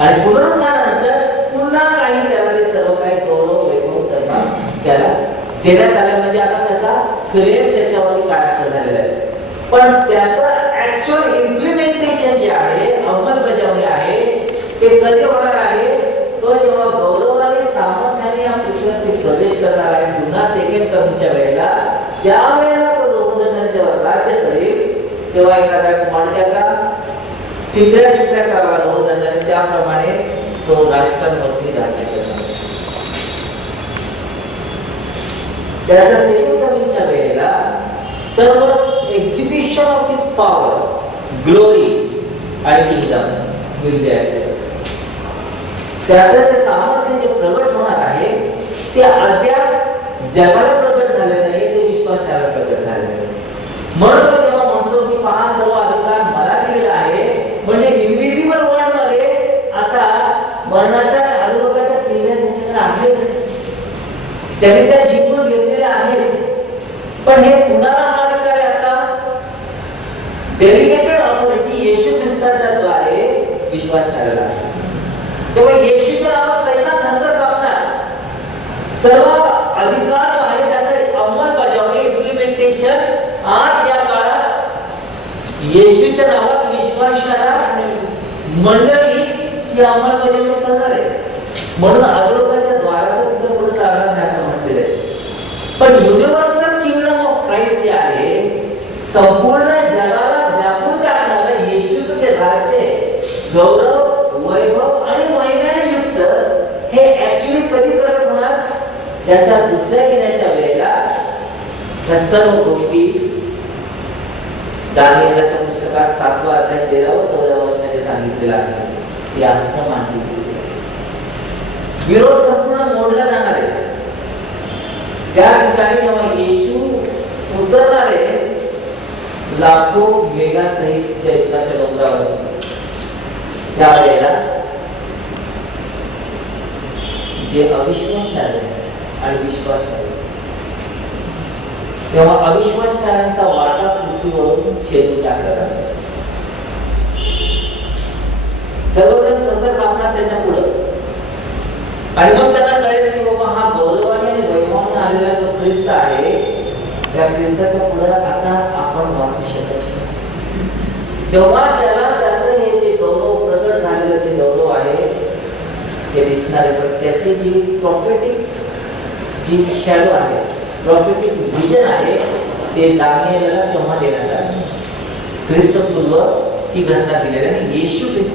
आणि पुनरुत्थानानंतर पुन्हा काही त्याला ते सर्व काही गौरव वैभव सर्व त्याला देण्यात आलं. म्हणजे आता त्याचा क्लेम त्याच्यावरती काढण्यात झालेला आहे. पण त्याचं ऍक्च्युअल इम्प्लिमेंटेशन जे आहे, अंमलबजावणी आहे, ते कधी होणार आहे? तो जेव्हा गौरव आणि सामर्थ्याने या पृथ्वीवरती प्रवेश करणार आहे पुन्हा सेकंड टर्मच्या वेळेला, त्यावेळेला तो लोकदंडाने जेव्हा राज्य करेल तेव्हा एखाद्या मडक्याचा टिकऱ्या टिकऱ्या करावा लोकदंडाने, त्याप्रमाणे तो राष्ट्रांवरती राज्य करणार. त्याच्या सेकंड टर्मच्या वेळेला सर्व exhibition of his power, glory आणि किंगडम विल बी ॲट. त्याचं जे सामर्थ्य जे प्रगट होणार आहे ते अद्याप जगाला प्रगट झाले नाही, ते विश्वासाला प्रगट झाले नाही. म्हणून जेव्हा म्हणतो की पहा सर्व अधिकार मला दिलेला आहे, म्हणजे इनविजिबल वर्ल्ड मध्ये आता मरणाच्या अधोलोकाच्या किल्ल्या त्याच्याकडे आहेत, त्याने त्या जिंकून घेतलेल्या आहेत. पण हे कुणाला अधिकार आहे? आता डेलिगेटेड ऑथॉरिटी येशू ख्रिस्ताच्या द्वारे विश्वास करायला. तेव्हा येशूच्या नावात सैतान थरथर कापणार. सर्व अधिकार जो आहे त्याचे अंमलबजावणी, इम्प्लिमेंटेशन आज या काळात येशूच्या नावात विश्वासाला मंडळी ही अंमलबजावणी करणार आहे. म्हणून अधोलोकाच्या द्वाराचं तिचं पुढे चालणार नाही असं म्हटलेलं आहे. पण युनिव्हर्सल किंगडम ऑफ ख्राइस्ट जे आहे, संपूर्ण जगाला व्यापून टाकणारं येशूचं जे राज्य आहे, गौरव, वैभव आणि महिम्याने युक्त, हे ऍक्च्युअली कधी प्रकट होणार? त्याच्या दुसऱ्या येण्याच्या वेळेला ह्या सर्व गोष्टी दानिएलच्या पुस्तकात 7वा अध्याय 13 व 14 वचनाने सांगितलेलं आहे. ती असतं मांडली. विरोध संपूर्ण मोडला जाणार आहे. त्या ठिकाणी जेव्हा येशू उतरणार आहे लाखो मेघा सहित चैतन्याच्या डोंगरावर, त्यावेळेला जे अविश्वासणारे आणि विश्वासणारे, तेव्हा अविश्वासणाऱ्यांचा वाटा पृथ्वीवरून छेदून टाकला जातो. सर्वजण थरथर कापणार त्याच्या पुढे. आणि मग त्यांना कळेल की बाबा हा गौरवाने आणि वैभवाने आलेला जो ख्रिस्त आहे, त्या ख्रिस्ताच्या पुढे आता आपण वाचू शकत नाही. तेव्हा त्याला त्याचं हे जे गौरव प्रगट झालेलं जे गौरव आहे हे दिसणार आहे. पण त्याची जी प्रॉफेटिक जी शॅडो आहे, प्रॉफेटिक विजन आहे, ते दानिएलला तेव्हा देण्यात आले. ख्रिस्तपूर्व ही घटना दिलेली आणि येशू ख्रिस्त